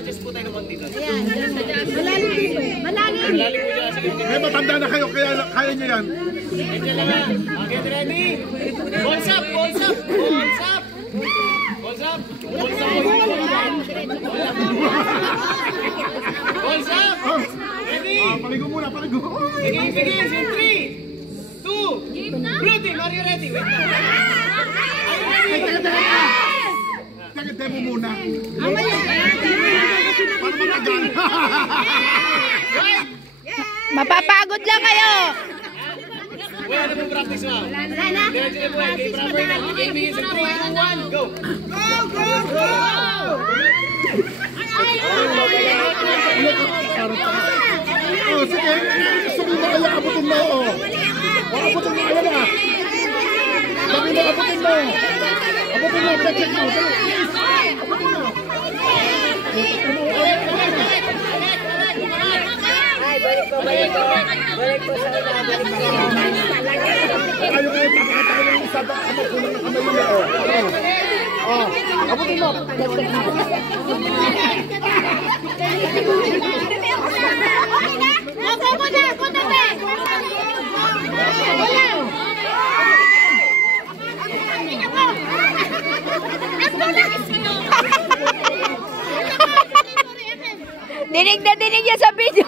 mag-adjust po tayo ng konti doon. Malalim dito. Malalim. Malalim po dyan. Sige. May matanda na kayo, kaya nyo yan. Medyo lang ha. Get ready. Balls up, balls up, balls up. Balls up. Balls up. Balls up. Ready? Paligo muna, paligo. Begin. In 3, 2, blue team, are you ready? Wait lang. Are you ready? Demo muna. Para matagal. Mapapagod lang kayo. Wala na pong practice mo. Diretso na po eh. Kay proper na. Begin sa 3, 2, 1, go! Go! Oh, sige. Gusto mo kaya abutin mo. Abutin mo kaya na. Sabi mo abutin mo. Abutin mo. Check mo. Balik po sa Ayaw kayo papakatawa ng isa ba? Kulang na kamay nila. Abutin mo. Dinig na dinig niya sa video.